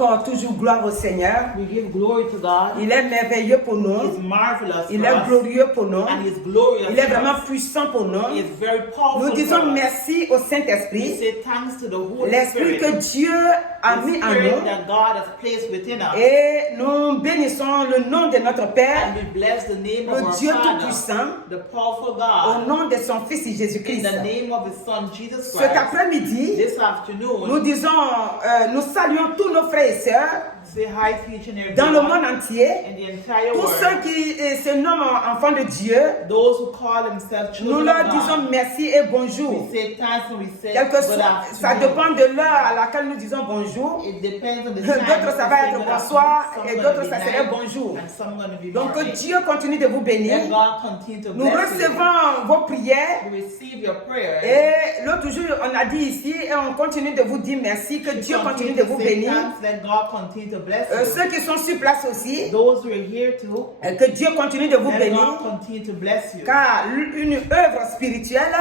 Encore toujours gloire au Seigneur. We give glory to God. Il est merveilleux pour He is nous. marvelous Il for est us. glorieux pour nous. And He is glorious Il est for vraiment us. puissant pour He nous. is very powerful Nous disons for us. merci au We Saint-Esprit, say thanks to the Holy l'Esprit que Spirit. Dieu a The mis en Spirit nous. that God has placed within us. Et nous bénissons le nom de notre Père, And we bless the name of le our Dieu Father, Tout-Puissant, the powerful au God, nom de son Fils in Jésus-Christ. the name of His Son Jesus Cet Christ. après-midi, This afternoon, nous disons, nous saluons tous nos frères et sœurs say hi to each and every dans le one monde entier, in the entire tous world. ceux qui se nomment enfants de Dieu. Those who call themselves Nous children leur of disons God. merci et bonjour. We say thanks and we say Quel que good soit, ça afternoon. dépend de l'heure à laquelle nous disons bonjour. It depends on the time. D'autres ça va Some être good bonsoir afternoon, et some d'autres gonna ça be serait night, bonjour. and some gonna be Donc que morning. Dieu continue de vous bénir. Let God continue to Nous bless you. recevons vos prières. We receive your prayers. Et l'autre jour, on a dit ici, et on continue de vous dire merci, que Dieu continue de vous say bénir. thanks, let God continue to bless you. Ceux qui sont sur place aussi, Those who are here too, que Dieu continue de vous let bénir. God continue to bless you. Car une œuvre spirituelle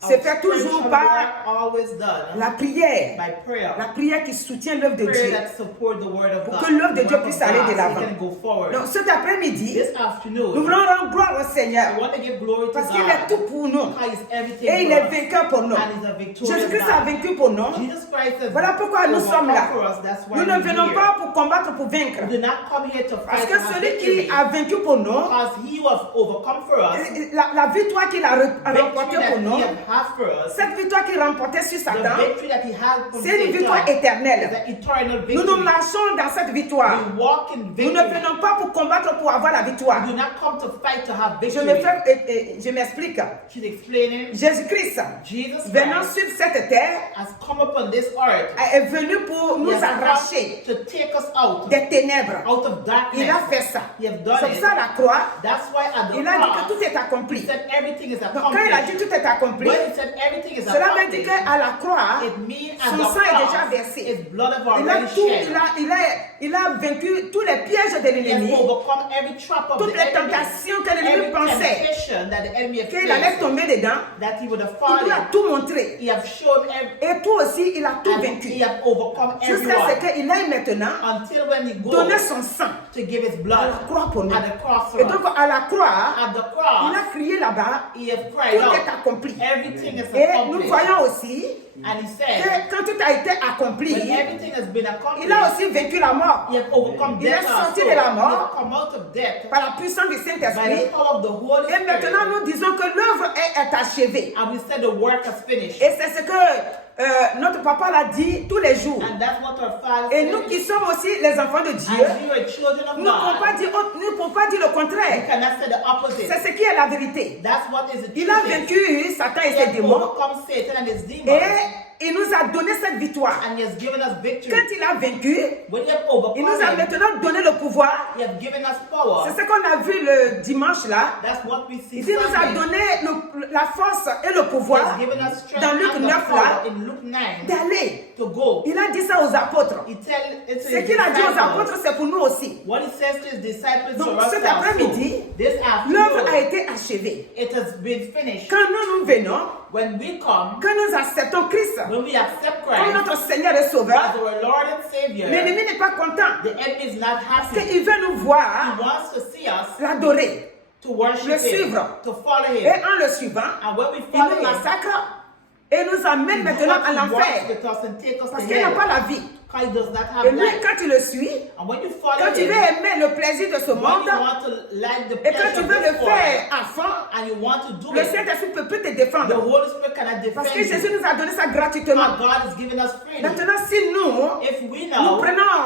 se Our fait toujours spiritual par work always done la prière. by prayer. La prière qui soutient l'œuvre de Prayer Dieu. that support the word of Pour God. que l'œuvre de The Dieu work puisse of aller God, de so l'avant. we can go forward. Donc cet après-midi, This nous afternoon, voulons rendre gloire au Seigneur. I want to give glory to Parce God. qu'il est tout pour nous. Because He's everything Et il for est us. vainqueur pour nous. And He's a victorious Jésus-Christ a God. vaincu pour nous. Jesus Christ has Voilà pourquoi nous sommes là. overcome for us. That's why Nous ne we're venons here. pas pour combattre, pour vaincre. We do not come here to Parce fight que to have celui victory. qui a vaincu pour nous, Because He was overcome for us. la victoire qu'il a remportée Victory pour that nous, He had for us. cette victoire qu'il remportait sur The Satan, victory that He had for c'est une victoire Satan éternelle. is an eternal Nous victory. nous marchons dans cette victoire. We walk in Nous victory. ne venons pas pour combattre, pour avoir la victoire. We do not come to fight to have Je victory. je m'explique. She's explaining. Jésus-Christ, Jesus venant Christ sur cette terre, has come upon this earth. est venu pour nous He has arracher come to take us out des ténèbres. of darkness. Il a fait ça. He has done C'est pour it. ça à la croix, That's why at the il a dit que cross, tout est He accompli. said everything is Donc quand il a dit accomplished. tout est accompli, When He said everything is cela veut dire accomplished, qu'à la croix, it means at son the sang est déjà cross, versé. His blood have Il a, already tout, shed. il a vaincu tous les pièges de He has l'ennemi, overcome every trap of toutes the les enemy. tentations que l'ennemi Every pensait temptation that the enemy has qu'il allait faced, tomber dedans. that he would have Il lui a fallen. tout montré. He have shown every, Et toi aussi, il a tout and vaincu. he have overcome Jusqu'à ce everyone. qu'il aille maintenant Until when he donner goes son sang to give his à blood la croix pour nous. at the cross for Et donc us. à la croix, At the il a cross, crié là-bas, he has cried tout est out, accompli. everything is Et nous accomplished. voyons aussi And he que said, quand tout a été accompli, when everything has been il a accomplished, aussi vaincu la mort he has overcome Il est death sorti also. de la He mort has come out of death par la puissance du by Saint-Esprit. the power of the Holy Et maintenant, Spirit. nous disons que l'œuvre est achevée. And we said the work has finished. Et c'est ce que notre papa l'a dit tous les jours. And that's what our Father Et said. nous qui sommes aussi les enfants de Dieu, As you are children of nous ne pouvons pas God, dire, nous ne pouvons pas dire le you contraire. cannot say the opposite. C'est ce qui est la vérité. That's what is the Il a truth. vaincu Satan et He ses has démons. overcome Satan and his demons. Et il nous a donné cette victoire. And he has given us victory. Quand il a vaincu, When you have il overcome nous a him, maintenant donné le pouvoir. he has given us power. C'est ce qu'on a vu le dimanche là. That's what we see. Il nous a Sunday. donné la force et le He pouvoir has given us strength dans Luc and 9 the power là in Luke 9 d'aller. to go. Il a dit ça aux apôtres. He tell it to Ce his qu'il a dit aux disciples. apôtres, c'est pour nous aussi. What he says to his disciples Donc, for us cet also. après-midi, This l'œuvre a afternoon, été achevée. it has been finished. Quand nous venons, When we come, que nous acceptons Christ when we accept comme Christ notre Seigneur et Sauveur, as our Lord and Savior, l'ennemi n'est pas content. the enemy is not Parce happy. qu'il veut nous He voir wants to see us l'adorer. to worship Le him, suivre. to follow Et him. en le suivant, And when we il follow nous him, massacre et nous amène he maintenant à wants to work l'enfer. with us and take us Parce to qu'il n'a pas hell. la vie. Because he does not Et have lui, life. quand il le suit, And when you follow quand tu him, veux aimer le plaisir de ce when monde, you want to like the et quand pleasure tu of veux le this world, faire à fond, and you want to do le it, Saint-Esprit ne peut plus te the défendre. Holy Spirit cannot Parce que defend Jésus you. nous a donné ça gratuitement. Because God has given us freedom. Maintenant, si nous, If we nous know, prenons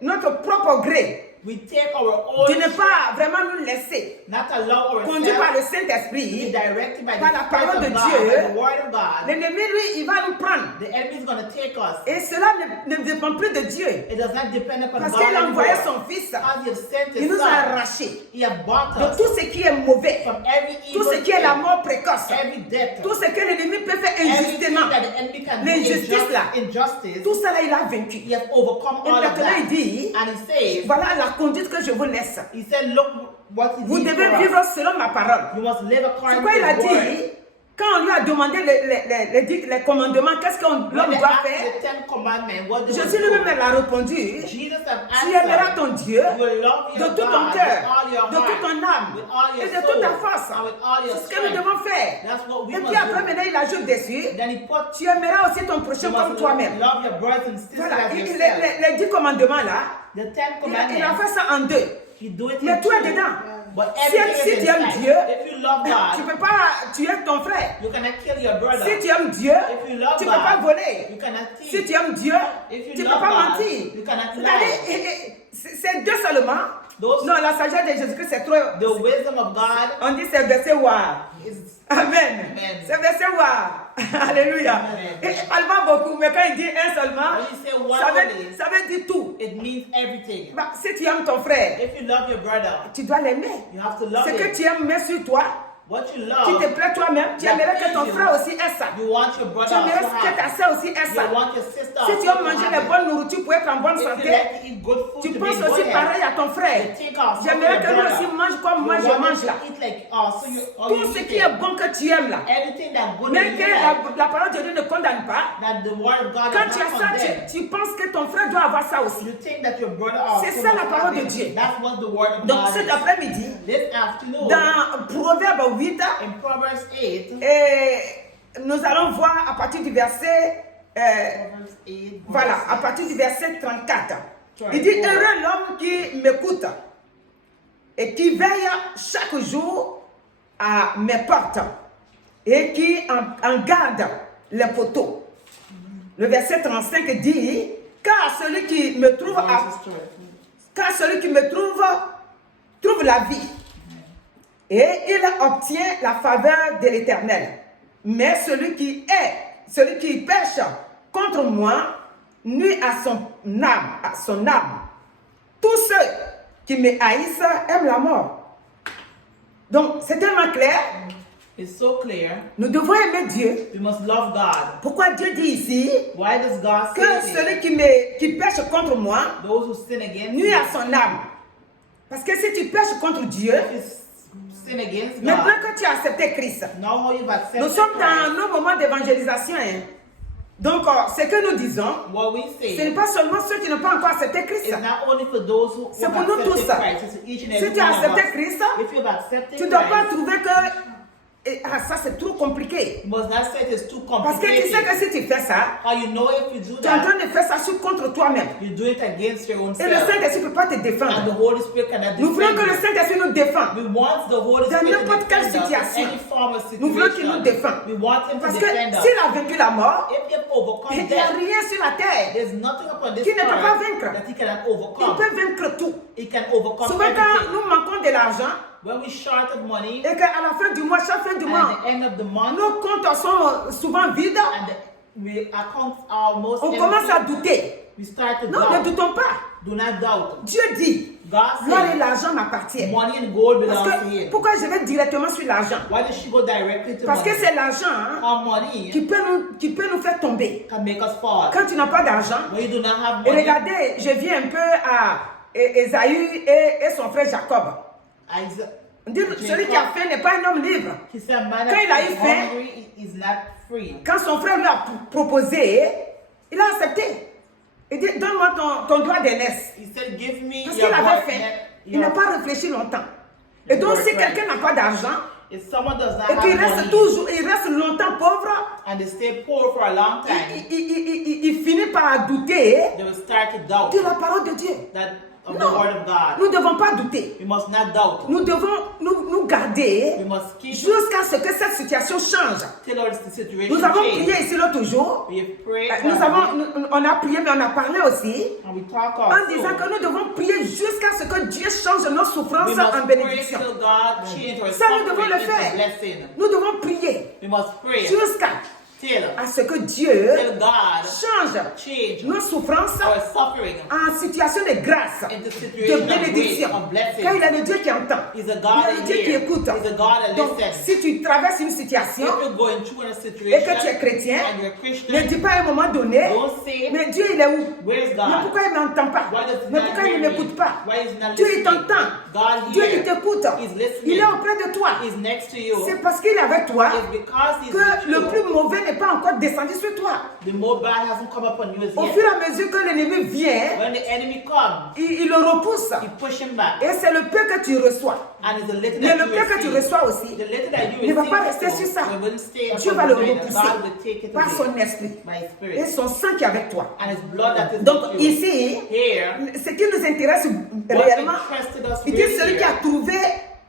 notre propre gré we take our own, de ne pas vraiment nous laisser not allow conduire par ourselves le to be Saint-Esprit, directed by par the la Spirit parole of de God, Dieu, by the Word of God, l'ennemi, lui, il va nous prendre. the enemy is going to take us. Et cela ne dépend plus de Dieu. It does not depend upon Parce God qu'il a envoyé anymore. son Fils. Because he has sent Il his nous a son. arrachés He has bought de us tout ce qui est mauvais, from every tout evil ce qui est la thing, mort précoce, every death, tout ce que l'ennemi peut faire everything injustement. that the enemy can do L'injustice là. injustice. Tout cela, il a vaincu. He has overcome Et all of maintenant, il that. dit, And he says, voilà la conduite que je vous laisse. he said, look what he Vous did devez for us. vivre selon ma parole. You must live C'est according quoi to il a the word. dit? quand on lui a demandé les commandements, qu'est-ce qu'on When l'homme they doit asked faire, the 10 commandments, what they Jésus would do, lui-même a répondu, Jesus have tu aimeras answered, ton Dieu you will love de your tout ton God cœur, with all your de toute ton heart, âme with all your et de toute ta soul, force. and with all your C'est ce que nous strength. devons faire. That's what we Et must puis après, do. maintenant, il ajoute dessus, Then he put, tu aimeras aussi ton you prochain comme must toi-même. love your brothers and sisters Voilà, as les yourself. 10 commandements là, The 10 il a commandments, fait ça en 2. you do it Mais in tout est 2. dedans. But Si everything tu is aimes inside. Dieu, If you love tu ne God, peux pas tuer ton frère. you cannot kill your brother. Si tu aimes Dieu, If you love tu ne peux God, pas voler. you cannot Si thief. tu aimes Dieu, If you tu ne peux love pas God, mentir. you cannot C'est-à-dire, lie. c'est 2 seulement. Those- Non, la sagesse de Jésus-Christ, c'est trop. The wisdom of God On dit c'est verset war. is Amen. Amen. C'est verset war. Alléluia. Amen. Et il parle pas beaucoup, mais quand il dit un seulement, When you say one ça only, veut dire tout. it means everything. Bah, si tu aimes ton frère, If you love your brother, tu dois l'aimer. you have to love Ce que him. tu aimes, mets sur toi. What you Tu love, te plais toi-même. Tu that aimerais que ton please frère you. aussi ait ça. You want your Tu brother aimerais to que ta have. soeur aussi ait ça. You want your sister Si tu to aimes manger have de it. bonne nourriture pour être en bonne If you santé, like to eat good food tu to be penses in aussi good pareil health, à ton frère. you think also J'aimerais que your lui brother. aussi mange comme moi You je want mange him là. to eat like us, so you, all Tout you ce eat qui it. est bon que tu aimes là. Everything that good Mais in que your life, la parole de Dieu ne condamne pas. that the word of God Quand does tu as not ça, condemn. tu penses que ton frère doit avoir ça aussi. You think that your brother also C'est ça la must parole have de it. Dieu. That's what the word of Donc God cet is. après-midi, This afternoon, dans Proverbe 8, in Proverbs 8, et nous allons voir à partir du verset, Proverbs 8, voilà, à partir du verset 34. Il dit, heureux l'homme qui m'écoute et qui veille chaque jour à mes portes et qui en garde les poteaux. Le verset 35 dit, car celui qui me trouve, car celui qui me trouve la vie et il obtient la faveur de l'Éternel. Mais celui qui pêche contre moi nuit à son âme. Tous ceux qui me haïssent aiment la mort. Donc, c'est tellement clair. It's so clear. Nous devons aimer Dieu. We must love God. Pourquoi Dieu dit ici Why does God que say this? celui qui pêche contre moi Those who sin against nuit you, à son âme? Parce que si tu pêches contre Dieu, if you sin against maintenant God, que tu as accepté Christ, now how you've accepted nous sommes Christ, dans nos moments d'évangélisation. Hein. Donc, ce que nous disons, what we ce say n'est pas seulement ceux qui n'ont pas encore accepté Christ. is not only for those who C'est have pour nous accepted tous. Christ, it's for each and Si every tu as one of accepté us. Christ, If you've accepted tu ne dois pas Christ, trouver que ça c'est trop compliqué. you must not say it is too Parce que tu sais complicated. que si tu fais ça, How you know if you do tu es en that, train de faire ça contre toi-même. you do it against your own Et le self. Saint-Esprit ne peut pas te And the défendre. Holy Spirit cannot Nous voulons defend que le you. Saint-Esprit nous défende. We want the Holy Dans Spirit to n'importe quelle defend us situation. in any form of Nous voulons qu'il nous situation. défende. We want him to Parce que defend us. s'il a vaincu la mort, If you've overcome il n'y a death, rien sur la terre there's nothing upon this qui ne peut pas earth vaincre. that he cannot Il overcome. peut vaincre tout. He can overcome Souvent quand everything. nous manquons de l'argent When we short of money, et qu'à la fin du mois, chaque fin du and mois, at the end of the month, nos comptes sont souvent vides, and we accounts are almost on empty, commence à douter. we start to Non, ne doubt. doutons pas. Do not doubt. Dieu dit, God l'or et said, l'argent m'appartiennent. money and gold Parce belongs to que, him. pourquoi je vais directement sur l'argent? Why does she go directly to Parce que money? c'est l'argent hein, Our money qui peut nous faire tomber. can make us fall. Quand tu n'as pas d'argent, When you do not have et money, regardez, je viens un peu à Ésaü et son frère Jacob. Isaac, On dit, celui qui a faim n'est pas un homme libre. he said, man Quand il a that eu is faim, hungry is not free. Quand son frère lui a proposé, il a accepté. Il dit, donne-moi ton droit d'aînesse. He said, give me Parce your qu'il avait birth- faim. Il your- n'a pas réfléchi longtemps. Et donc, si quelqu'un n'a pas d'argent, If someone does not et qu'il have reste money toujours, il reste longtemps pauvre, and they stay poor for a long time, il finit par douter they will start to doubt de la parole de Dieu. that of the Non, word of God. nous ne devons pas douter. We must not doubt. Nous devons nous garder We must keep jusqu'à ce que cette situation change. till our situation Nous avons change. prié ici l'autre jour. We have prayed On a prié, mais on a parlé aussi and we talk en also. disant que nous devons prier jusqu'à ce que Dieu change nos souffrances We must en pray bénédiction. till God change our Ça, nous devons suffering le into faire. blessing. Nous devons prier We must pray jusqu'à till ce que Dieu God change change nos souffrances our suffering en situation de grâce. into de situations bénédiction. of blessing. Car il est le Dieu qui entend. He's a Il God est le that Dieu qui hears. écoute. He's a God that Donc, listens. si tu traverses une If situation you're going through a et situation que tu es chrétien, and you're a ne Christian, dis pas à un moment donné, don't say, mais Dieu il est où? where's Mais God? pourquoi il ne m'entend pas? Why does he Mais not pourquoi il hear ne me? m'écoute pas? Why is he not Dieu il listening? t'entend. God Dieu il hears. t'écoute. He's listening. Il est auprès de toi. He's next to you. C'est parce qu'il est avec toi It's because he's que with le you. plus mauvais n'est pas encore descendu sur toi. The more bad hasn't come upon you as Au yet. fur et à mesure que l'ennemi vient, When the enemy comes, il le repousse. you push him back. Et c'est le peu que tu reçois. And it's the little Mais that le you peu que tu receive. reçois aussi, The little that you ne va receive pas rester sur ça. it wouldn't stay Dieu upon va le you. God repousser will take it par away son esprit by his spirit. et son sang qui est avec toi. And his blood that is Donc with you. ici, Here, ce qui nous intéresse what réellement, interested us il dit really celui qui here, a trouvé,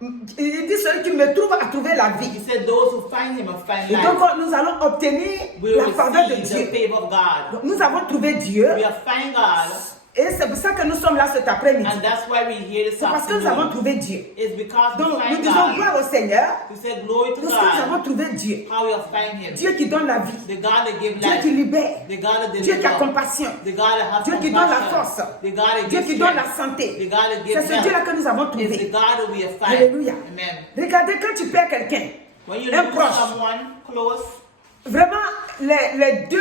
il dit celui qui me trouve a trouvé la vie. he said those who find him will find Et life. donc nous allons obtenir We la will faveur de receive the Dieu. favor of God. Donc, nous avons trouvé Dieu We have found God, et c'est pour ça que nous sommes là cet après-midi. and that's why we're here this C'est parce que nous avons afternoon. trouvé Dieu. It's because we Donc nous find disons God. gloire au Seigneur We say glory to parce que nous avons God. trouvé Dieu. How we have found him. Dieu qui donne la vie. The God that gives Dieu life. qui libère. The God that Dieu qui a delivers. compassion. The God that has Dieu qui donne la compassion. force. The God that Dieu gives qui donne la strength. santé. The God that C'est gives ce Dieu-là health. que nous avons It's the trouvé. God that we have found. Alléluia. Amen. Regardez quand tu perds quelqu'un, When you un lose proche, someone close, vraiment les 2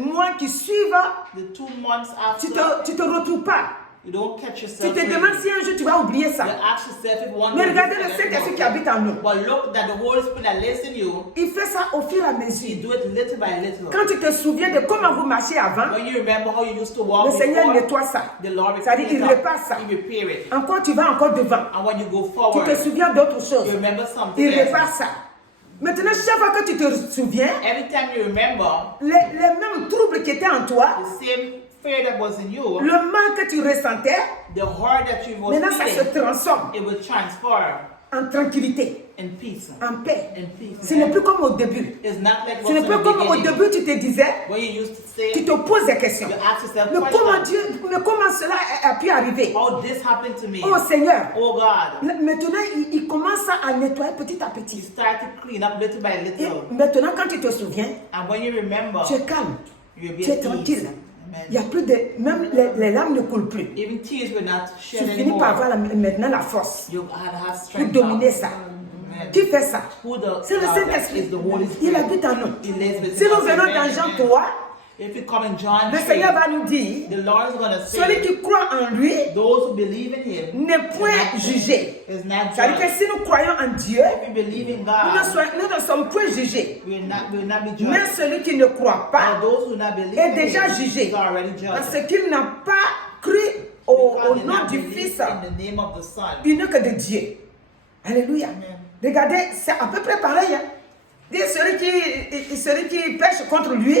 mois qui suivent, the 2 months after, tu te retrouves pas. you don't catch Tu yourself. te really. demandes si un jour tu vas oublier You ça. ask yourself if one Mais day regardez you le forget Saint-Esprit qui about habite en nous. it. But look that the Holy Spirit that lives in you, Il fait ça au fur et à you mesure. do it little by little. Quand tu te souviens de comment vous marchiez avant, When you remember how you used to walk le Seigneur before, nettoie ça. the Lord C'est-à-dire, cleans il it répare up. ça. He repair it. Encore, tu vas encore devant. And when you go Tu forward, te souviens d'autre chose. you remember something Il else. répare ça. Maintenant, chaque fois que tu te souviens, Every time you remember, les mêmes troubles qui étaient en toi, the same fear that was in you, le mal que tu ressentais, the heart that you was maintenant ça se feeling, transforme it will transfer en tranquillité, in peace. en paix. In peace. Ce n'est plus comme au début. It's not like Ce n'est what's plus in the comme au beginning. début, tu te disais, When you used to say, tu te poses des questions. you ask yourself Mais comment questions. Dieu, mais comment cela a pu arriver? How this happened to me? Oh Seigneur, Oh God. maintenant il commence à nettoyer petit à You petit. start to clean up little by Et little. maintenant, quand tu te souviens, And when you remember, tu es calme, you'll be tu es at peace. tranquille. Il n'y Amen. a plus de, même les larmes ne coulent plus. Even tears will not Tu shed finis par avoir anymore. maintenant la force You have pour strength dominer now. ça. Amen. Qui fait ça? Who the C'est le God Saint-Esprit. is the Holy Il Spirit. habite en nous. He lives within Si nous us. venons Amen. dans Jean Amen. 3, If you come in John le 3, Seigneur va nous dire, the Lord is going to celui say, qui croit en lui those who believe in Him n'est point jugé. is not C'est-à-dire que judged. si nous croyons en Dieu, If we believe in God, nous ne sommes point jugés. we will not be Mais judged. celui qui ne croit Or pas those who not believe est in déjà Him jugé. is already judged. Parce qu'il n'a pas cru au Because they nom not du believe Fils in the name of the Son. unique de Dieu. Alléluia. Amen. Regardez, c'est à peu près pareil. Hein. Dit celui qui pêche contre lui,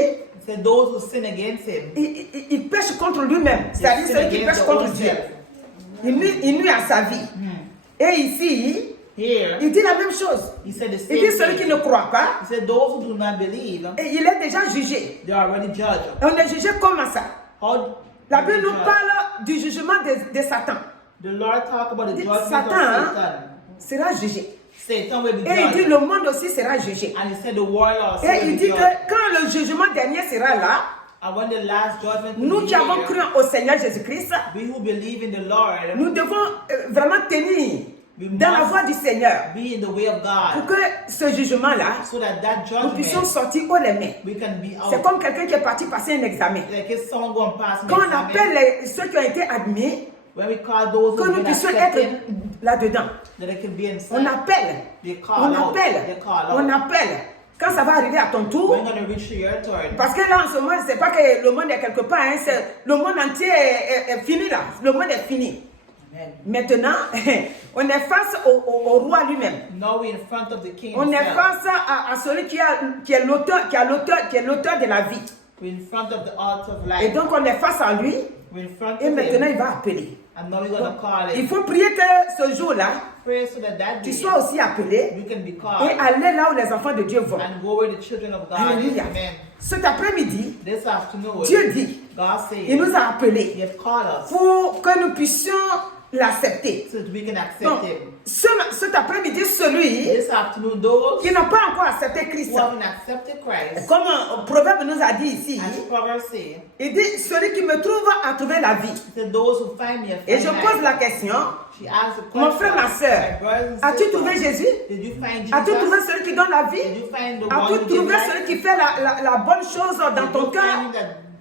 It said those who sin against Him, il pêche contre lui-même. C'est-à-dire sin celui qui against pêche their contre own Dieu. self. Il nuit à sa vie. Et ici, Here, il dit la même chose. He said the Il dit same celui qui thing. ne croit pas, He said those who do not believe, et il est déjà jugé. they are already judged. Et on est jugé comment ça? How La are they Bible nous judged? parle du jugement de Satan. The Lord talk about the Dit, judgment Satan of Satan. sera jugé. Satan will be Et il dit judged. le monde aussi sera jugé. And He said the world also Et will il be dit que judged. quand le jugement dernier sera là, And when the last judgment will nous be qui avons here, cru au Seigneur Jésus-Christ, we who believe in the Lord, nous devons vraiment tenir dans la voie du Seigneur be in the way of pour God, que ce jugement-là, so that nous puissions judgment sortir haut les mains. we can be C'est out. comme quelqu'un qui est parti passer un examen. Like if someone go and pass an Quand on examen, appelle ceux qui ont été admis, when we call those que who nous been puissions accepted, être là-dedans. that they can be inside. On appelle, They on call out. appelle, They call on out. appelle. Quand ça va arriver à ton tour, We're going to reach to your turn. parce que là en ce moment, c'est pas que le monde est quelque part, hein, le monde entier est fini là. Le monde est fini. Amen. Maintenant, on est face au roi lui-même. Now we're in front of the King On est himself. face à celui qui est l'auteur de la vie. We're in front of the altar of Et life. donc on est face à lui. We're in front Et of maintenant him. il va appeler. And now we're going to call Il him. faut prier que ce jour-là, Pray so that tu day sois aussi appelé we can be et called aller là où les enfants de Dieu vont. and go where the children of God is. Alléluia. Amen. Cet après-midi, This afternoon, Dieu dit, God il says, nous a appelés He has called us pour que nous puissions l'accepter. so that we can accept Donc, him. cet après-midi, celui This afternoon, those qui n'a pas encore accepté Christ, who haven't accepted Christ, comme un proverbe nous a dit ici, as Proverbs say, il dit, celui qui me trouve a trouvé la vie. that those who find me have Et je found pose life. la question, She asked the mon question, frère, ma soeur, my brothers and as-tu sisters, trouvé Jésus? did you find As-tu Jesus? trouvé celui qui donne la Did vie? you find the As-tu one who gives trouvé life? celui qui fait la bonne chose dans Did ton you cœur? find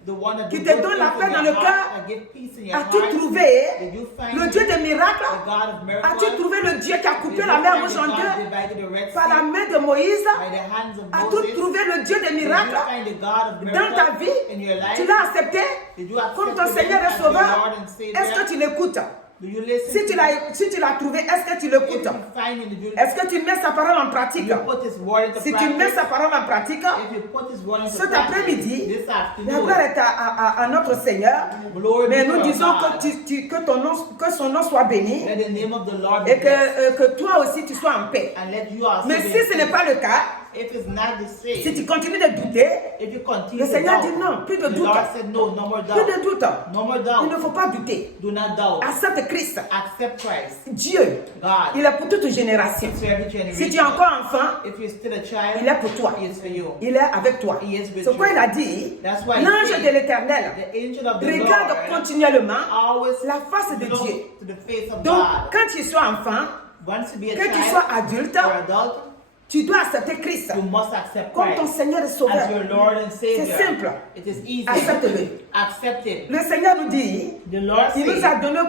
the one that Qui do te good donne la things paix in dans your le heart, cœur? that give peace in your As-tu heart? trouvé Did you find le Dieu des miracles? the God of miracles? As-tu trouvé le Dieu qui a Did coupé you la mer find rouge the en God deux divided the Red par la Sea main de Moïse? by the hands of As-tu Moses? trouvé le Dieu des Did you miracles find the God of dans ta miracles vie? in your life? Tu l'as accepté Did you accept comme ton him Seigneur et as your Lord Sauveur? and Savior? Est-ce que tu l'écoutes? Do you listen Si to tu l'as trouvé, est-ce que tu If l'écoutes? you find him, did you Est-ce que tu mets sa parole en pratique? you put his word into Si tu mets practice? sa parole en pratique, If you put his word into cet practice, après-midi, this la afternoon, gloire est à notre Seigneur. glory Mais be nous to disons God. que son nom soit béni Let the name of the Lord be et blessed, que toi aussi tu sois en paix. and let you also Mais be si ce n'est peace. pas le cas, If it's not the same, si tu continues de douter, if you continue le to Seigneur doubt, dit non, plus de the doute. Lord said no, no more Plus de doubt. doute. No more Il ne doubt. faut pas douter. Do not doubt. Accepte Christ. Accept Christ. Dieu, God. il est pour toute génération. To every Si generation. tu es encore enfant, If you're still a child, il est pour toi. he is for you. Il est avec toi. He is with C'est pourquoi you. il a dit, That's why he l'ange said, de l'Éternel The angel of the regarde Lord continuellement always la face de look Dieu. to the face of Donc, God. quand tu sois enfant, Once you be a que tu child sois adulte, or adult, tu dois accepter Christ you must accept comme ton Christ Seigneur et Sauveur. as your Lord and Savior. C'est simple. It is easy. Accepte-le. Accept it. Le Seigneur nous dit, The Lord il nous says a donné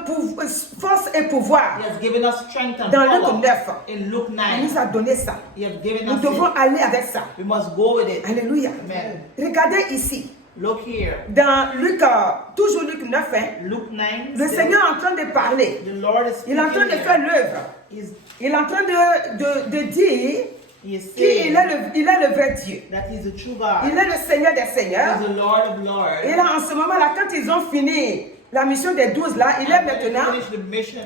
force et pouvoir. He has given us strength and Dans Luc power. 9, In Luke il 9, nous a donné ça. He has given Nous us devons it. aller avec ça. We must go with it. Alléluia. Amen. Regardez ici, Look here. dans Luc, toujours Luc 9, hein, Luke 9. le Seigneur est en train de parler. The Lord is Il est en train de speaking faire here. l'œuvre. Il est en train de dire He is qu'il saying il est le vrai Dieu. that He's the true God. Il est le Seigneur des Seigneurs. He's the Lord of Lords. Et là, en ce moment-là, quand ils ont fini la mission des 12, là, il est And when they maintenant, finished the mission,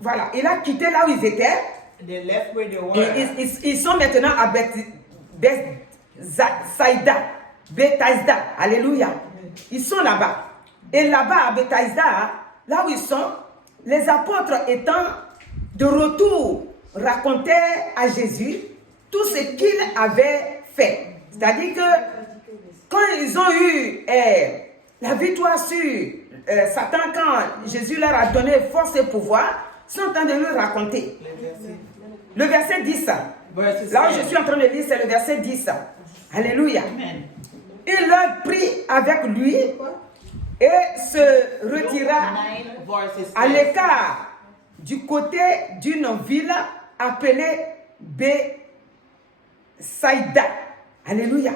voilà, il a quitté là où ils étaient. they left where they were. Et ils sont maintenant à Bethsaïda. Alléluia. Ils sont là-bas. Et là-bas, à Bethsaïda, là où ils sont, les apôtres étant de retour, racontaient à Jésus tout ce qu'il avait fait. C'est-à-dire que quand ils ont eu la victoire sur Satan, quand Jésus leur a donné force et pouvoir, ils sont en train de lui raconter. Le verset 10. Là où je suis en train de lire, c'est le verset 10. Alléluia. Amen. Il leur prit avec lui et se retira 9 verses à 10. l'écart du côté d'une ville appelée Bethsaïda. Alléluia.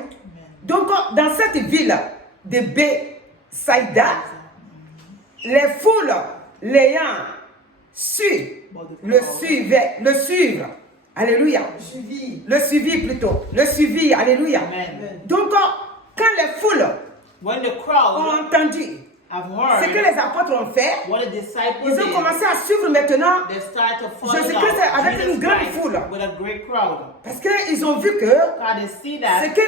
Donc, dans cette ville de Bethsaïda, les foules l'ayant su, le suivre. Alléluia. Le suivi plutôt. Le suivi. Alléluia. Amen. Donc, quand les foules When the ont crowd entendu have ce que heard les apôtres ont fait, what the disciples ils ont did, commencé à suivre maintenant they start to follow Jésus-Christ avec une grande foule. with a great crowd. parce qu'ils ont vu que God, they see ce that que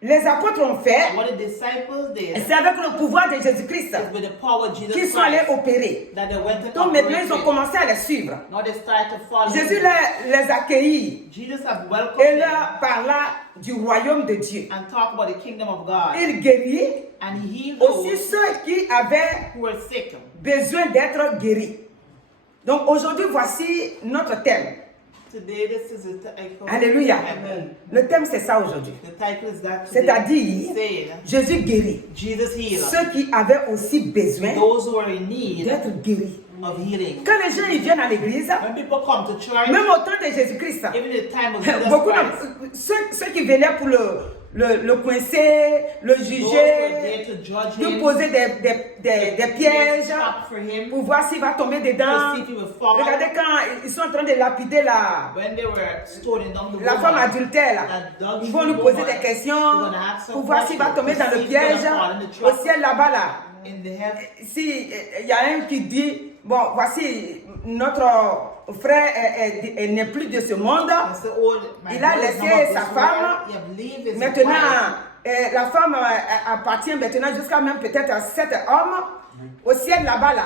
les apôtres ont fait, what the disciples did c'est avec le pouvoir de Jésus-Christ is with the power of Jesus qu'ils sont allés Christ opérer. that they went to Donc maintenant, ils ont operate. commencé à les suivre. Now they start to follow. Jésus him. les accueillit Jesus have welcomed et them leur parla du royaume de Dieu. and talk about the kingdom of God. Il guérit And he healed aussi those ceux qui avaient who were sick. besoin d'être guéris. Donc aujourd'hui, voici notre thème. Today, this is the title. Alléluia. Amen. Le thème, c'est ça aujourd'hui. The title is that today. C'est-à-dire, Saying, Jésus guérit Jesus healed ceux qui avaient aussi besoin those who are in need d'être guéris. of healing. Quand les gens ils viennent à l'église, When people come to church, même au temps de Jésus-Christ, even in the time of Jesus beaucoup Christ, ceux qui venaient pour le coincer, le those who were juger, there to judge lui him, poser des pièges stop for him, pour voir s'il va tomber to dedans. see if he will fall. Regardez quand ils sont en train de lapider When they were stoning down the la femme woman, adultère, là. that Ils vont lui poser des questions pour voir s'il va tomber dans le piège au ciel là-bas là. in the heaven. Si il y a un qui dit, bon, voici notre frère n'est plus de ce monde. And so, oh, my Il a brother is laissé not of sa this femme. world. He have leave his wife. Maintenant, la femme appartient maintenant jusqu'à même peut-être à 7 hommes au ciel là-bas là.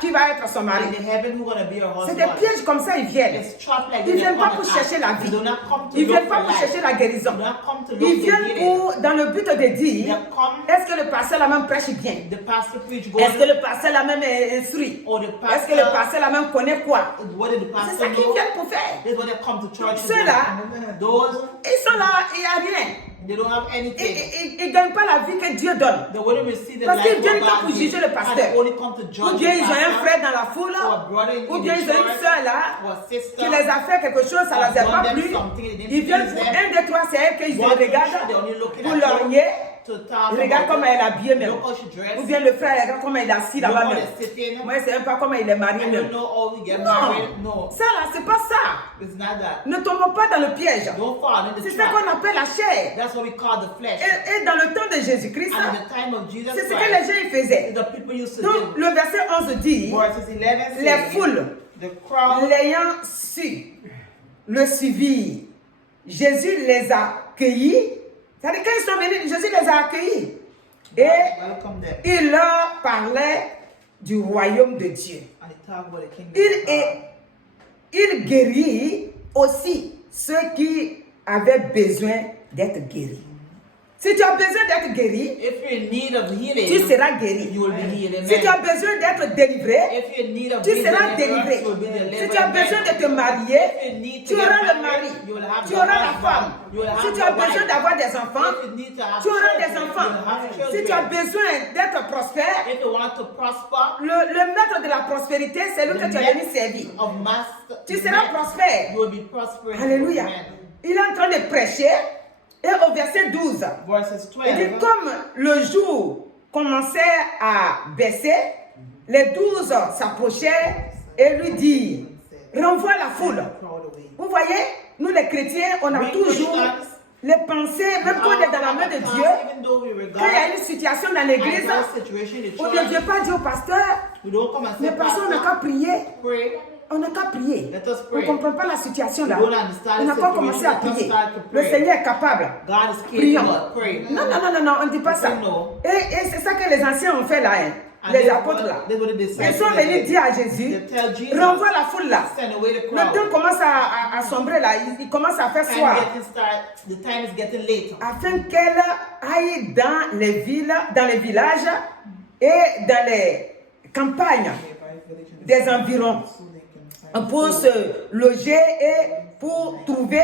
qui va être son mari. in the heaven who gonna be her C'est des husband. pièges comme ça, ils viennent. It's trapped like Ils ne viennent pas come pour attack. chercher la They vie. do not come to Ils ne look viennent for pas pour life. chercher la guérison. They do not come to look Ils for viennent healing. dans le but de dire, They come, est-ce que le pasteur la même prêche bien? the pastor preach Est-ce que God, le pasteur la même est instruit? or the Est-ce que le pastor, pasteur la même connaît quoi? what did the C'est pastor ça qu'ils know? viennent pour faire. That's what they come to church to Ceux-là, do. Those, ils sont là, il n'y a rien. they don't have anything. Ils ne gagnent pas la vie que Dieu donne. They wouldn't receive the Parce life qu'ils viennent of pas God pour juger le gives. pasteur. And they only come to Ou judge bien the ils ont un pastor, frère dans la foule, or a brother in ou the bien ils ont une church, sœur là or a sister, qui les a fait quelque chose, ça ne les a pas plu. Ils viennent pour un des trois, c'est elle qu'ils One, two, regardent they're only looking pour at you lorgner. to talk Regarde about comment it. elle est habillée même. Look how she dressed. Ou bien le frère, regarde comment il est assis Look là-bas how même. they're sitting. Moi, je ne sais même pas comment il est marié I même. don't know how we get Non, married. No, ça là, c'est pas ça. it's not that. Ne tombons pas dans le piège. Don't fall in the C'est ça trap. qu'on appelle la chair. That's what we call the flesh. Et dans le temps de Jésus-Christ, And in the time of Jesus c'est ce que Christ, les gens y faisaient. the people used to Donc, do. le verset 11 dit, Verses 11 les says, foules, the crowd, l'ayant su, le suivirent. Jésus les a accueillis. C'est-à-dire, quand ils sont venus, Jésus les a accueillis. Et welcome them. il leur parlait du royaume de Dieu. And they talk about the kingdom Il, of est, God. il guérit aussi ceux qui avaient besoin d'être guéris. Si tu as besoin d'être guéri, If you're in need of healing, tu seras guéri. you will be healed. Amen. Si tu as besoin d'être délivré, If you're in need of tu being seras delivered, délivré. you will be delivered. Si tu as Amen. besoin de te marier, If you need tu to auras get le married, mari, you will have tu your auras la husband. femme. You will Si have tu as your besoin wife. d'avoir des enfants, If you need to have tu auras children, des you enfants. will have Si tu as children. besoin d'être prospère, If you want to prosper, le maître de la prospérité, c'est lui que tu as venu servir. of master, Tu seras prospère. you will be prospering. Alléluia. Amen. Il est en train de prêcher. Et au verset 12, Verses il dit 12. comme le jour commençait à baisser, les 12 s'approchaient et lui dirent, renvoie la foule. Vous voyez, nous les chrétiens, on a We toujours Christians, les pensées, même quand on est dans la main de Dieu, even though we quand il y a regard une situation dans l'église, situation in the on ne vient church, pas dire au pasteur, we don't come and say, mais pasteur, on n'a qu'à Pastor, prier. pray. On n'a qu'à prier. Let us On ne pray. comprend pas la situation là. We don't understand On n'a the pas commencé à situation. Let us prier. start to Le pray. Seigneur est capable. God is Prions. capable. Pray. Non, non, non, non, non, on ne dit pas ça. No. Et c'est ça que les anciens ont fait là, hein. And Les that's apôtres là. what- that's what the disciples Ils sont venus did. dire à Jésus, They tell Jesus, renvoie la foule là. send away the Le temps crowd. commence à sombrer là, il commence à faire soir. The time is getting late. Afin qu'elle aille dans les villes, dans les villages et dans les campagnes des environs pour se loger et pour trouver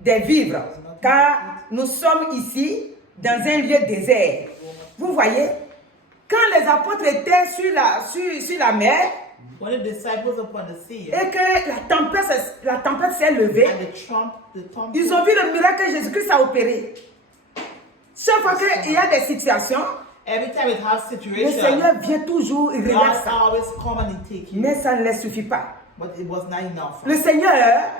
des vivres. Car nous sommes ici dans un lieu désert. Vous voyez, quand les apôtres étaient sur la mer When the disciples upon the sea et que la tempête s'est levée, and the trumpet, ils ont vu le miracle que Jésus-Christ a opéré. Chaque fois qu'il y a des situations, every time it has le situation, Seigneur vient toujours, il God regarde ça. always come and he take you. Mais ça ne les suffit pas. But it was not enough. Le Seigneur,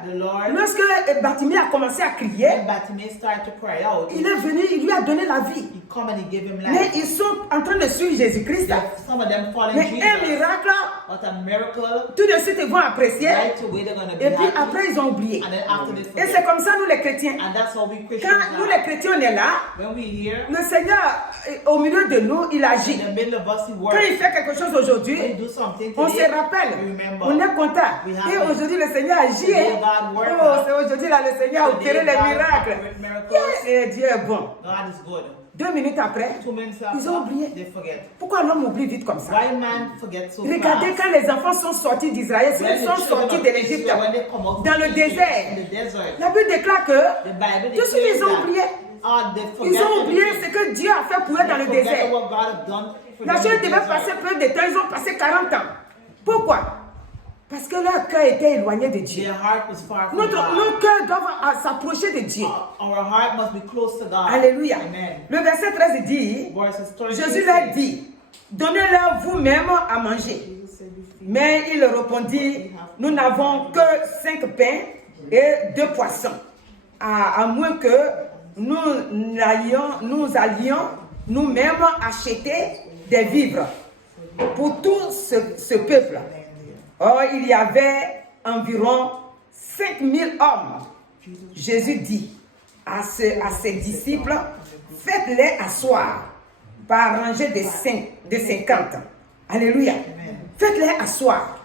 The Lord, lorsque Bartimée a commencé à crier, when Bartimaeus started to cry out, il est venu, il lui a donné la vie. he come and he gave him Mais life. ils sont en train de suivre Jésus-Christ. Some of them following Mais un Jesus. miracle, But a miracle, tout de suite ils vont apprécier. right away they're going to be Et puis happy. après ils ont oublié. And then after they Et c'est forget. comme ça nous les chrétiens. And that's how we Christians Quand nous les are. chrétiens on est là, When we hear, le Seigneur au milieu de nous, il in agit. the middle of us, he Quand works. il fait quelque chose When aujourd'hui, he do something on se today, rappelle, we remember. on est content. We Et happy. aujourd'hui le Seigneur agit. Today hein. God works. Oh, c'est aujourd'hui là le Seigneur a Today opéré les God miracles. operates miracles. Yeah, et Dieu est bon. God is good. 2 minutes après, 2 minutes ils ont after, oublié. they forget. Pourquoi l'homme oublie vite comme ça? Why man forget so Regardez fast? quand les enfants sont sortis d'Israël, When ils the sont children sortis of de l'Égypte, Israel, when they come out dans from le Egypt, désert. in the desert, La Bible déclare que the Bible tout ce qu'ils ont declares oublié, that, they ils forget ont oublié everything. ce que Dieu a fait pour eux dans le They forget désert. what God has done for La them chose in the devait desert. passer peu de temps, ils ont passé 40 ans. Pourquoi? Parce que leur cœur était éloigné de Dieu. Their heart was far from Nos God. cœurs doivent s'approcher de Dieu. Our heart must be close to God. Alléluia. Amen. Le verset 13 dit, Verses 13 Jésus leur dit, donnez-leur vous-même à manger. Jesus said, Mais il répondit, nous n'avons que 5 pains et 2 poissons. À moins que nous allions nous-mêmes acheter des vivres pour tout ce peuple. Or, il y avait environ 5000 hommes. Jésus dit à ses disciples, faites-les asseoir par rangée de 50. Alléluia. Amen. Faites-les asseoir.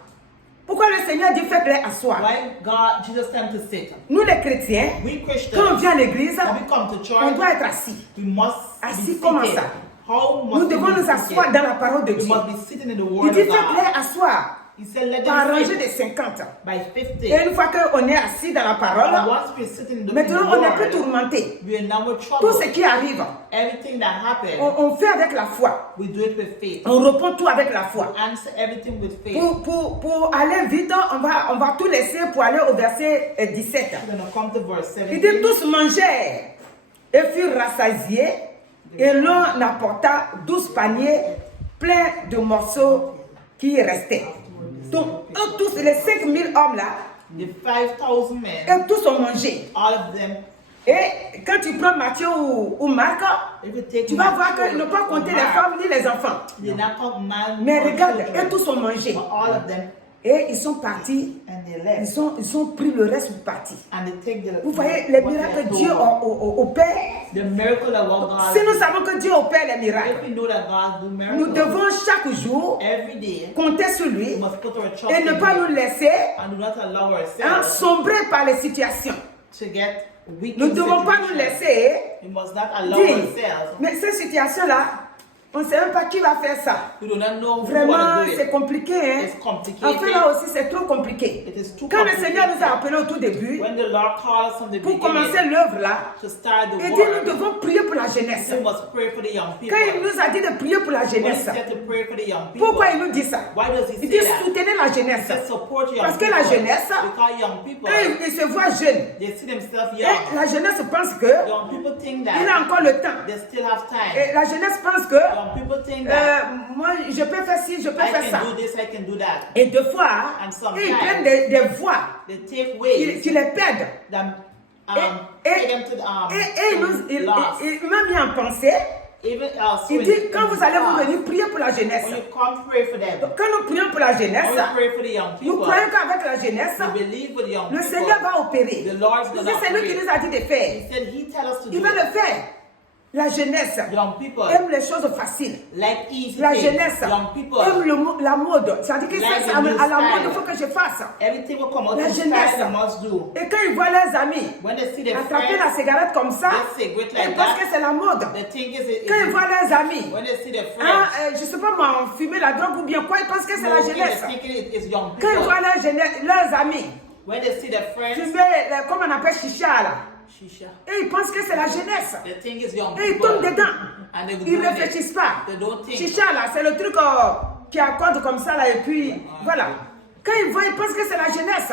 Pourquoi le Seigneur dit faites-les asseoir? Why God, Jesus tell them to sit. Nous les chrétiens, We quand on Christians, vient à l'église, when we come to on church, doit être assis. we must Assis be comment seated. ça? How Nous must we devons be nous asseoir seated? dans la parole de We Dieu. must be sitting in the Il Word dit of faites-les God. asseoir He said, let par them rangée de sit 50. by 50. Et une fois qu'on est assis dans la And parole, once we're sitting in the maintenant on est plus Word, tourmenté. we are now in Tout trouble. ce qui arrive, Everything that happens, on fait avec la foi. we do it with faith. On répond tout avec la foi. Answer everything with faith. Pour aller vite, on va tout laisser pour aller au verset 17. We're going to come to verse Il 17. dit tous mangèrent et furent rassasiés, et l'on apporta 12 paniers pleins de morceaux qui restaient. Donc, eux tous, les 5000 hommes là, The 5,000 men, eux tous ont mangé. all of them, Et quand tu prends Matthieu ou Marc, if you take tu vas voir Matthew qu'ils n'ont pas or compté les Mark, femmes ni les enfants. they not count man Mais or regarde, children, eux tous ont mangé. but all of them, Et ils sont partis, and they left. ils ont pris le reste pour partir. And they take the, Vous voyez les what they miracles left que Dieu over. opère. The miracle of what God Si nous savons que Dieu opère les if miracles, we know that God do nous miracles, devons chaque jour every day, compter sur we lui must put our trust et ne in pas Him nous laisser and do not allow hein, ourselves sombrer par les situations. to get weak Nous in ne devons pas nous situations. laisser We must not allow dire, ourselves. mais cette situation-là, on ne sait même pas qui va faire ça. We do not know who Vraiment, want to do c'est it. compliqué. Hein? It's complicated. En fait, là aussi, c'est trop compliqué. It is too Quand le complicated. Seigneur nous a appelés au tout début, When the Lord called us from the pour beginning commencer l'œuvre là, to start the il dit nous work, devons prier pour la jeunesse. we must pray for the young people. Quand il nous a dit de prier pour la When he jeunesse, said to pray for the young people, pourquoi il nous dit ça? why does he Il say dit that? soutenez la He jeunesse. said support young Parce que people. la jeunesse, Because young people, quand ils se voient jeunes, they see themselves et young. la jeunesse pense que Young people think il a that encore le temps. they still have time. Et la jeunesse pense que Young people think that moi je peux faire ci, je peux I faire ça. can do this, I can do that. Et deux fois, And sometimes ils prennent des voies They take ways qui les perdent. that Et- take them to the Et il lost. m'a mis en pensée. Even Il dit quand vous allez vous venir prier pour la jeunesse, when you come pray for them, quand nous prions pour la jeunesse, when you pray for the young nous people, croyons qu'avec la jeunesse, we believe with the young le people. Seigneur va opérer. The Lord's Parce gonna que c'est lui qui operate. nous a dit de faire. He said He tell us to Il do va it. le faire. La jeunesse Young people aime les choses faciles. like easy La things. jeunesse Young people, aime la mode. C'est-à-dire que Like c'est the à new la mode, style. il faut que je fasse. everything will come out La in style jeunesse. they must do. Et quand ils voient leurs amis When they see their attraper friends, la cigarette comme ça, they cigarette ils like pensent that. que c'est la mode. The thing is, Quand ils voient leurs amis, when they see their hein, friends, je sais pas moi, fumer la drogue ou bien quoi, ils pensent que c'est la smoking, jeunesse. they're thinking it is young Quand ils people. voient leurs amis When they see their friends, fumer, comme on appelle chicha là, shisha. et ils pensent que c'est la jeunesse. The thing is young Et ils people. tombent dedans. And they Ils do ne réfléchissent pas. They don't think. Chicha là, c'est le truc qui accorde comme ça là et puis voilà. Quand ils voient, ils pensent que c'est la jeunesse.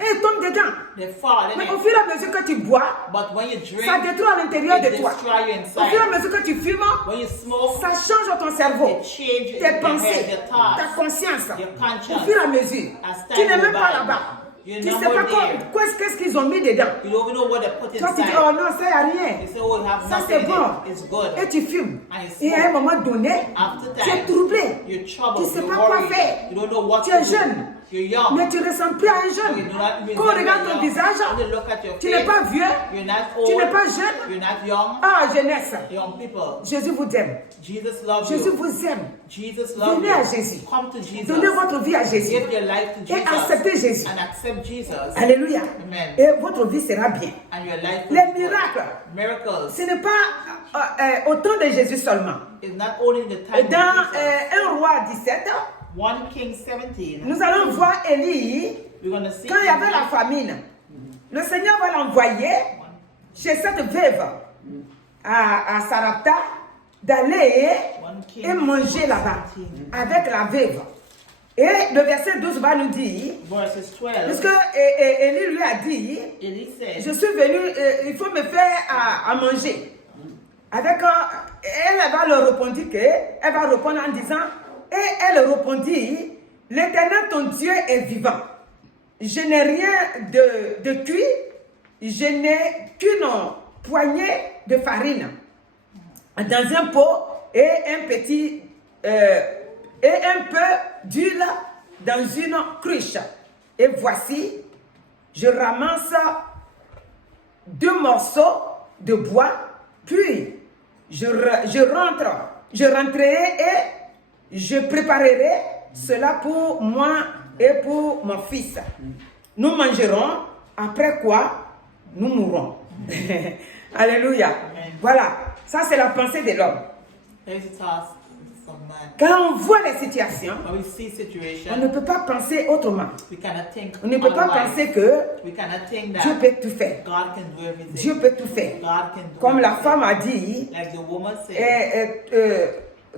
Et ils tombent dedans. They fall in Mais au it. fur et à mesure que tu bois, But when you drink, ça détruit à l'intérieur it de toi. destroy you Au fur et à inside. mesure que tu fumes, When you smoke, ça change ton cerveau, it changes tes your head, pensées, your thoughts, ta conscience. your Au conscience. fur et à mesure, As tu time n'es goes même pas by, là-bas. you're Tu ne sais not pas there. qu'est-ce qu'ils ont mis dedans. You don't even know what they put Toi, tu dis, inside. oh non, ça y a rien. You say, oh, you have Ça nothing c'est in bon. it. It's good. Et tu fumes. And you Et à un smoke. moment donné, After tu es time, troublé. you're Tu troubled. ne sais You're pas quoi worried. faire. You don't know what Tu to es do. jeune. You're young. Mais tu ne ressembles plus à un You jeune. do not even Quand on regarde ton young. visage, When you look at your tu n'es face, pas vieux, you're not tu old. n'es pas jeune. You're not young. Ah, jeunesse. Young people. Jésus vous aime. Jesus loves Jésus you. vous aime. Jesus loves Venez à you. Jésus. Come to Jesus. Donnez votre vie à Jésus. Give your life to Et Jesus. acceptez Jésus. And accept Jesus. Alléluia. Amen. Et votre vie sera bien. And your life will Les be good. miracles, Miracles ce n'est pas au temps de Jésus seulement. is not only in the Et time dans of Jesus. 1 roi 17, 1 King 17, nous allons voir Élie, we're going to see quand il y avait la famine. Le Seigneur va l'envoyer chez cette veuve à Sarapta d'aller 1 King et manger là-bas avec la veuve. Et le verset 12 va nous dire, verses 12. puisque Élie lui a dit, Élie said, je suis venu, il faut me faire à manger. Avec elle va leur répondre elle va répondre en disant, et elle répondit, l'Éternel ton Dieu est vivant. Je n'ai rien de cuit, je n'ai qu'une poignée de farine dans un pot et un peu d'huile dans une cruche. Et voici, je ramasse 2 morceaux de bois, puis je rentrerai et je préparerai cela pour moi et pour mon fils. Nous mangerons, après quoi nous mourrons. Alléluia. Voilà, ça c'est la pensée de l'homme. There's a task of man. Quand on voit les situations, When we see situation, on ne peut pas penser autrement. we cannot think On ne peut pas otherwise. penser que We cannot think Dieu that peut tout faire. God can do everything. Dieu peut tout faire. God can do Comme la everything. femme a dit, Like the woman said,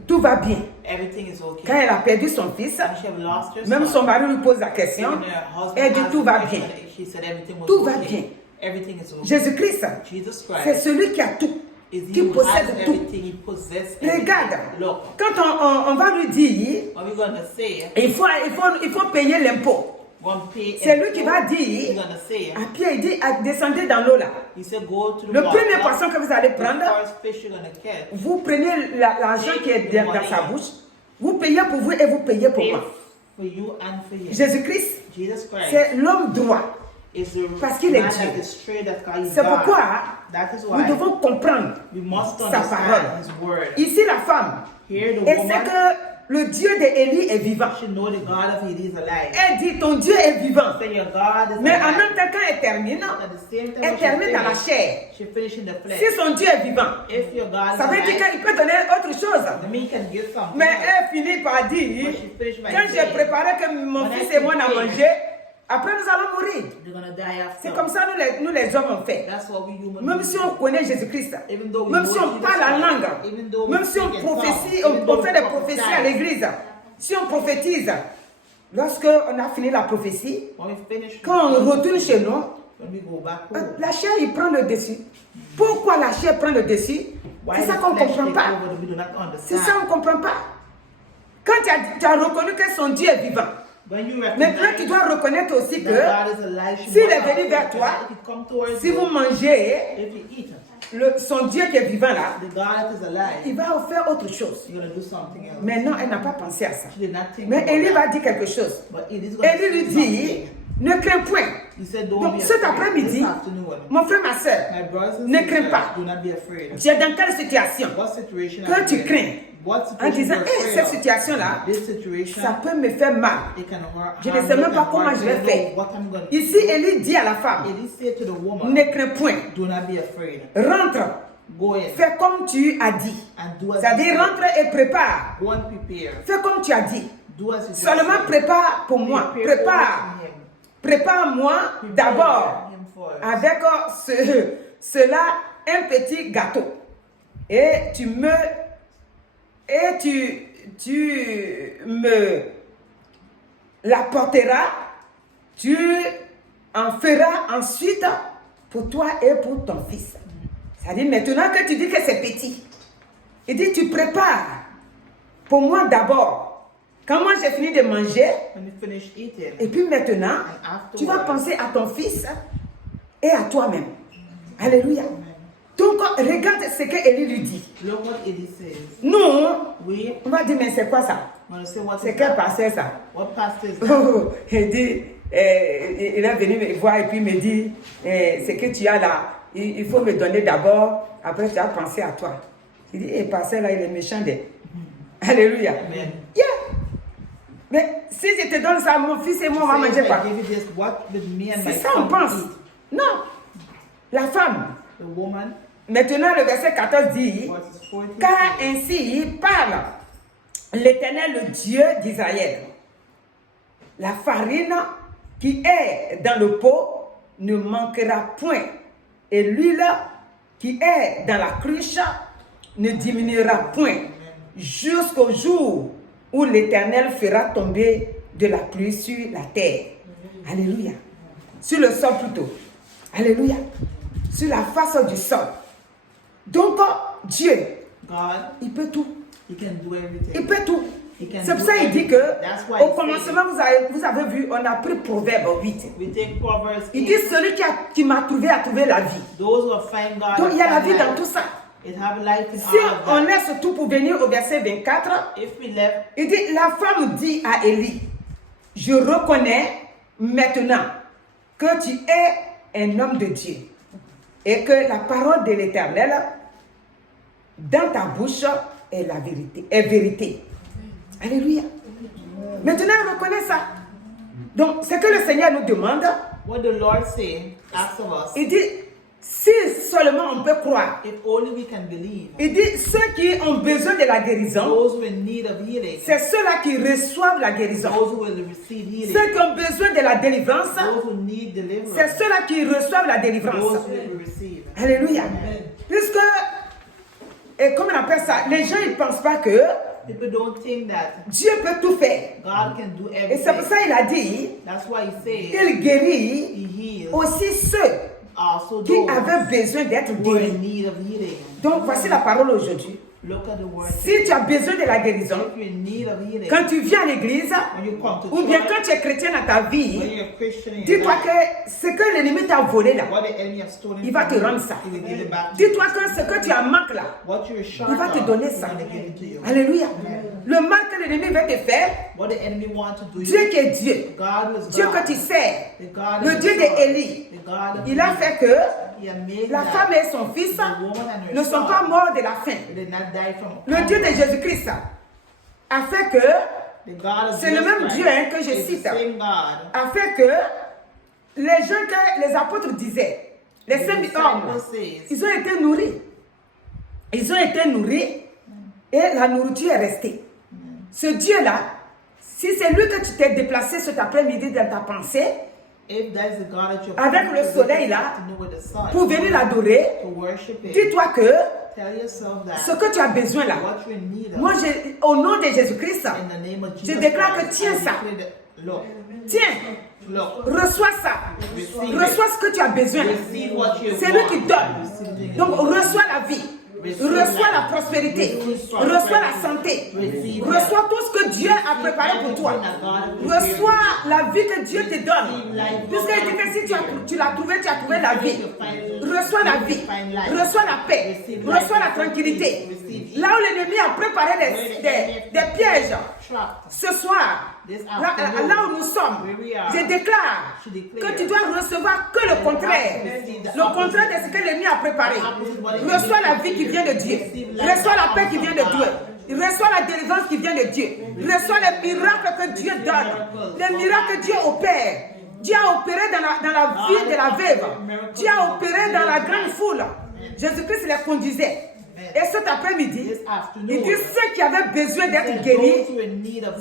tout va bien. everything is okay. Quand elle a perdu son fils, When she have lost her même son, son mari lui pose la question, even her husband elle dit asked tout the va question, bien. she said everything was Tout va okay. bien. Everything is okay. Jésus-Christ, Jesus c'est Christ celui qui a tout, is he qui who has possède tout. everything. He possesses everything. Regarde, Look, quand on va lui dire, what we're going to say, il faut payer l'impôt. we're going to pay. C'est lui qui va He's dire, going to say, à Pierre, il dit, descendez dans l'eau là. he said, go to the Le water. premier poisson que vous allez The prendre, first fish you're going to catch. vous prenez l'argent qui est dans sa bouche, vous payez pour vous et vous payez pour Pay moi. for you and for him. Jésus-Christ, Jesus Christ c'est l'homme droit. is the parce qu'il est man Dieu. that is straight, that God is C'est God. pourquoi That is nous why devons comprendre we must sa understand parole. his word. Ici, la femme, Here the elle sait woman, que le Dieu d'Élie est vivant. she know the God of Hades is alive. Elle dit, ton Dieu est vivant. Say your God is Mais en alive. même temps, quand elle termine, At the same time, elle termine dans la chair. she finished in the flesh. Si son Dieu est vivant, If your God ça is veut dire alive, qu'il peut donner autre chose. the man can give something. Mais else. elle finit par dire, But she finished by quand j'ai saying, préparé que mon when I fils et moi on a prepare, mangé, après nous allons mourir. they're gonna die after. C'est comme ça nous les hommes on fait. That's what we human Même beings si on connaît Jésus-Christ, Even though we même know si on Jesus parle la Christ, langue, even though we même si on speak in prophétie, tongues, even on though fait we des prophéties prophesy. à l'église, si on prophétise, lorsqu'on a fini la prophétie, When we finish, quand on retourne chez nous, when we go back home, la chair il prend le dessus. Pourquoi la chair prend le dessus? why C'est ça the qu'on ne flesh comprend take pas. over, we do not C'est understand. ça qu'on ne comprend pas. Quand tu as reconnu que son Dieu est vivant, When you maintenant tu recognize dois reconnaître aussi that que God is alive, you s'il must est venu vers recognize toi, if he come towards si you, vous mangez, if you eat, son Dieu qui est vivant là, the God is alive, il va faire autre chose. you're gonna do something else. Mais non, elle n'a pas pensé à ça. She did not think Mais about Élie that. va dire quelque chose. But it is gonna Élie lui say dit, something. ne crains point. He said, don't Donc be cet afraid. après-midi, This afternoon, mon frère, ma soeur, my brothers and ne sisters, crains pas. do not be afraid. Tu es dans quelle situation? What situation Que are tu you in? crains What en situation disant, you're hey, afraid cette of? situation-là, This situation, ça peut me faire mal. it can hurt. Je ne sais même pas comment je vais faire. What I'm gonna Ici, do. Élie dit à la femme, It is said to the woman, ne crains point. do not be afraid. Rentre, Go in fais comme tu as dit. and do as C'est-à-dire, you rentre et prépare. say. Go and prepare. Fais comme tu as dit. Do as you just Seulement say. prépare pour moi. Prepare Prépare. for him. Prépare-moi d'abord Him first. avec cela un petit gâteau. Et tu me l'apporteras. Tu en feras ensuite pour toi et pour ton fils. C'est-à-dire maintenant que tu dis que c'est petit. Il dit tu prépares pour moi d'abord. Quand moi j'ai fini de manger, When you finish eating, et puis maintenant, tu vas penser à ton fils et à toi-même. Alléluia. Donc, regarde ce que Élie lui dit. look what it says. Nous, We on va dire, mais c'est quoi ça? want to say what C'est is quel that? pasteur ça? What pastor is that? Oh, il dit, il est venu me voir et puis me dit, ce que tu as là, il faut me donner d'abord, après tu vas penser à toi. Il dit, et pasteur là, il est méchant. Alléluia. Amen. Yeah. Mais si je te donne ça, mon fils et moi, on va Say, manger if quoi? I give you this, what did me and my C'est ça on son pense. eat? Non. La femme. The woman, Maintenant, le verset 14 dit, verses 14. car ainsi parle l'Éternel, le Dieu d'Israël. La farine qui est dans le pot ne manquera point, et l'huile qui est dans la cruche ne diminuera point, jusqu'au jour où l'Éternel fera tomber de la pluie sur la terre. Alléluia. Sur le sol plutôt. Alléluia. Sur la face du sol. Donc, Dieu, God, il peut tout. He can do everything. Il peut tout. He can C'est pour do ça qu'il dit que, everything. That's why au he commencement, vous avez vu, on a pris Proverbe 8. We take Proverbs Il 8. dit, celui qui m'a trouvé a trouvé la vie. Those who find God, Donc, il y a la find vie dans life. tout ça. It have life in Si all of on that. laisse tout pour venir au verset 24, If we left, il dit, la femme dit à Élie, je reconnais maintenant que tu es un homme de Dieu et que la parole de l'Éternel dans ta bouche est la vérité, est vérité. Alléluia. Maintenant, reconnais ça. Donc, ce que le Seigneur nous demande, What the Lord say, asks of us, il dit, si seulement on peut croire. if only we can believe. Il dit, ceux qui ont besoin de la guérison, Those who are in need of healing, c'est ceux-là qui reçoivent la guérison. those who will receive healing, Ceux qui ont besoin de la délivrance, those who need c'est deliverance, ceux-là qui reçoivent la délivrance. those who will receive. Alléluia. Puisque, et comment on appelle ça, les gens ils ne pensent pas que People don't think that Dieu peut tout faire. God can do Et c'est pour everything. ça qu'il a dit, That's why he says il guérit he heals aussi ceux also qui those avaient besoin d'être who are in guéris. need of healing. Donc voici la parole aujourd'hui. Look at the word. Si tu as besoin de la guérison, If you're in need of healing, quand tu viens à l'église, when you come to ou bien church, quand tu es chrétien dans ta when vie, you're a Christian in your dis-toi life, que ce que l'ennemi t'a volé là, what the enemy has stolen il va from te you, rendre ça. he will give it back to you. Dis-toi que ce que tu as manque là, What you're short il va te of, donner he's ça. going to give it to you. Alléluia. Le mal que l'ennemi veut te faire, What the enemy wants to do, Dieu qui est Dieu, God is Dieu God. que tu sers, The God le is Dieu God. d'Élie, The God of il a David. fait que He had made la that femme et son fils the woman and her ne sont son pas morts de la faim. did not die from Le Dieu de hunger. Jésus-Christ a fait que, The God of c'est le Jesus même Christ Dieu que je is the cite, same God. a fait que les gens que les apôtres disaient, les The 5000 disciples hommes, says, ils ont été nourris. Ils ont été nourris et la nourriture est restée. Ce Dieu-là, si c'est lui que tu t'es déplacé cet après-midi dans ta pensée, if that is the God that you're avec praying le to, soleil you là, have to know with the sun, pour venir l'adorer, to worship Him, dis-toi que tell yourself that ce que tu as besoin là, what you're in need of, moi, au nom de Jésus-Christ, in the name of je Jesus déclare que Christ, tiens I ça. declare that, look, Tiens, look, reçois ça. receive Reçois it. ce que tu as besoin. Receive what you C'est lui want. qui donne. Donc reçois la vie. Reçois la prospérité. Reçois la santé. Reçois tout ce que Dieu a préparé pour toi. Reçois la vie que Dieu te donne. Puisqu'il dit que si tu l'as trouvé, tu as trouvé la vie. Reçois la vie. Reçois la paix. Reçois la tranquillité. Là où l'ennemi a préparé des pièges, ce soir, là où nous sommes, je déclare que tu dois recevoir que le contraire. Le contraire de ce que l'ennemi a préparé. Reçois la vie qui vient de Dieu. Reçois la paix qui vient de Dieu. Reçois la délivrance qui vient de Dieu. Reçois les miracles que Dieu donne. Les miracles que Dieu opère. Dieu a opéré dans la vie de la veuve. Dieu a opéré dans la grande foule. Jésus-Christ les conduisait. Et cet après-midi, il dit ceux qui avaient besoin d'être guéris,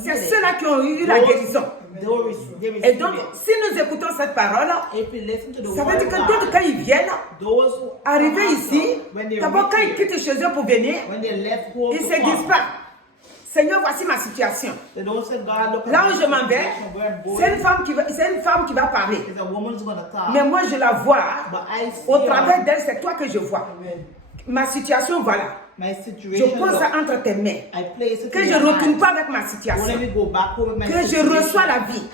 c'est ceux-là qui ont eu la guérison. Et donc, si nous écoutons cette parole, ça veut dire que d'autres, quand ils viennent, arriver ici, d'abord quand ils quittent chez eux pour venir, ils ne se disent pas, Seigneur, voici ma situation. Là où je m'en vais, c'est une femme qui va parler. Mais moi, je la vois, au travers d'elle, c'est toi que je vois. Ma situation, voilà. Je pose ça entre tes mains. Que je ne retourne pas avec ma situation. Que je reçois la vie.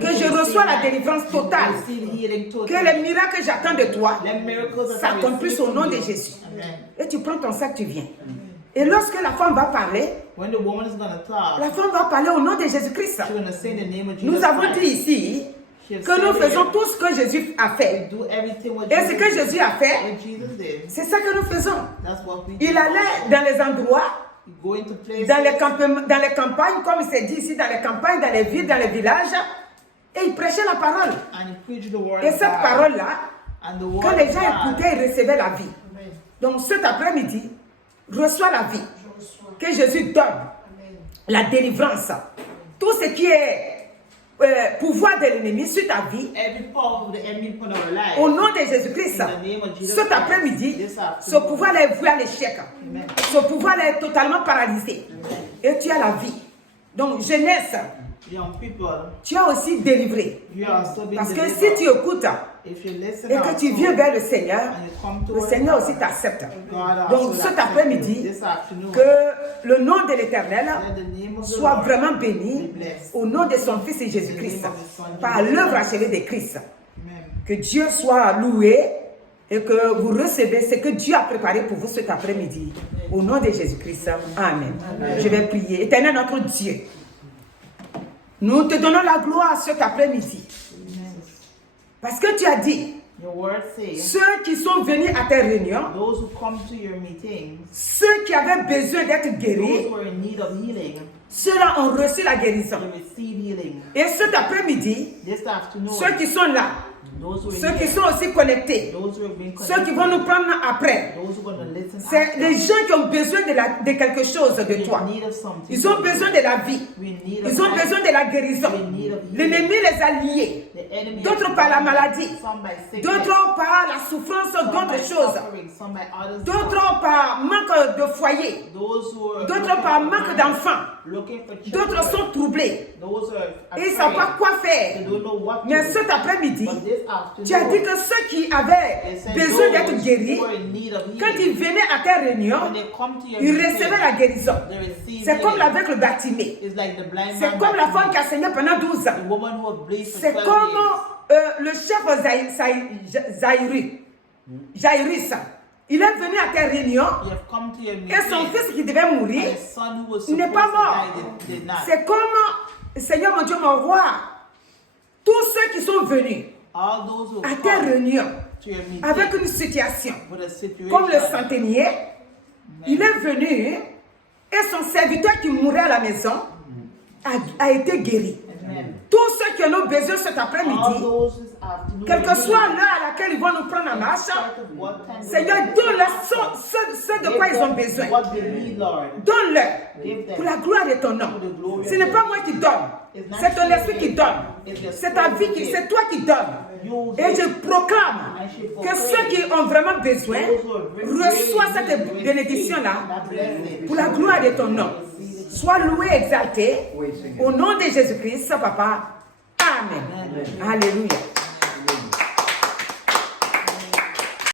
Que je reçois la délivrance totale. Que les miracles que j'attends de toi s'accomplissent au nom de Jésus. Et tu prends ton sac, tu viens. Et lorsque la femme va parler, la femme va parler au nom de Jésus-Christ. Nous avons dit ici que nous faisons tout ce que Jésus a fait. Et ce que Jésus a fait, c'est ça que nous faisons. Il allait dans les endroits, dans les campagnes, comme il s'est dit ici, dans les campagnes, dans les villes, dans les villages, et il prêchait la parole. Et cette parole-là, quand les gens écoutaient, ils recevaient la vie. Donc cet après-midi, reçois la vie que Jésus donne, la délivrance, tout ce qui est pouvoir de l'ennemi sur ta vie, au nom de Jésus-Christ, cet après-midi, ce pouvoir-là est voué à l'échec. Ce pouvoir-là est totalement paralysé. Et tu as la vie. Donc, jeunesse, tu as aussi délivré. Parce que si tu écoutes et que tu viens vers le Seigneur aussi t'accepte. Donc, cet après-midi, que le nom de l'Éternel soit vraiment béni au nom de son Fils Jésus-Christ, par l'œuvre achevée de Christ. Que Dieu soit loué et que vous recevez ce que Dieu a préparé pour vous cet après-midi. Au nom de Jésus-Christ. Amen. Je vais prier. Éternel notre Dieu, nous te donnons la gloire cet après-midi. Parce que tu as dit Your word says, ceux qui sont venus à tes réunions, those who come to your meetings, ceux qui avaient besoin d'être those guéris, who are in need of healing, ceux-là ont reçu la guérison. they receive healing. Et cet après-midi, This afternoon, ceux qui sont là, those who are ceux qui here, sont aussi connectés, those who are being ceux qui vont nous prendre après, those who are going to listen c'est after, les gens qui ont besoin de quelque chose de we're toi. in need of something. Ils ont besoin de la vie. We're in need of Ils ont life. besoin de la guérison. We're in need of healing. L'ennemi les a liés. The enemy D'autres has par la bound maladie. them, some by sickness, D'autres par la souffrance some by d'autres choses. suffering, some by others. D'autres par manque de foyer. Those who are D'autres looking par for manque marriage, d'enfants. looking for children. D'autres sont troublés. Those who are Et ils ne savent pas afraid. quoi They faire. don't know what to Mais do. cet après-midi, But this tu as dit afternoon, que ceux qui they avaient said besoin d'être those guéris, who are in need of quand healing, ils venaient à tes réunions, when they come to your ils meeting, recevaient la guérison. they receive C'est comme healing. avec le Bartimée. It's like the blind C'est man comme la Bartimaeus, femme qui a saigné pendant 12 ans. the woman who had bleed for C'est 12 comme years. le chef Jairus. Il est venu à tes réunions You have come to your et son meeting, fils qui devait mourir, and his son who was il n'est supposed pas to mort. die did not. C'est comme, Seigneur mon Dieu, mon roi, tous ceux qui sont venus All those who à have tes come réunions to your meeting avec une situation, with a situation, comme le centenier, il est venu et son serviteur qui mourait à la maison a été guéri. Amen. Tous ceux qui en ont besoin cet All après-midi, those this afternoon, quelle que soit l'heure à laquelle ils vont nous prendre en marche, Seigneur, donne-leur ce de quoi ils ont besoin. What they need, Lord. Donne-leur pour la gloire de ton nom. Ce n'est pas moi qui donne, c'est ton esprit qui donne. C'est ta vie, c'est toi qui donnes. Et je proclame que ceux qui ont vraiment besoin reçoivent cette bénédiction-là pour la gloire de ton nom. Sois loué, exalté. Au nom de Jésus-Christ, Papa. Amen. Alléluia.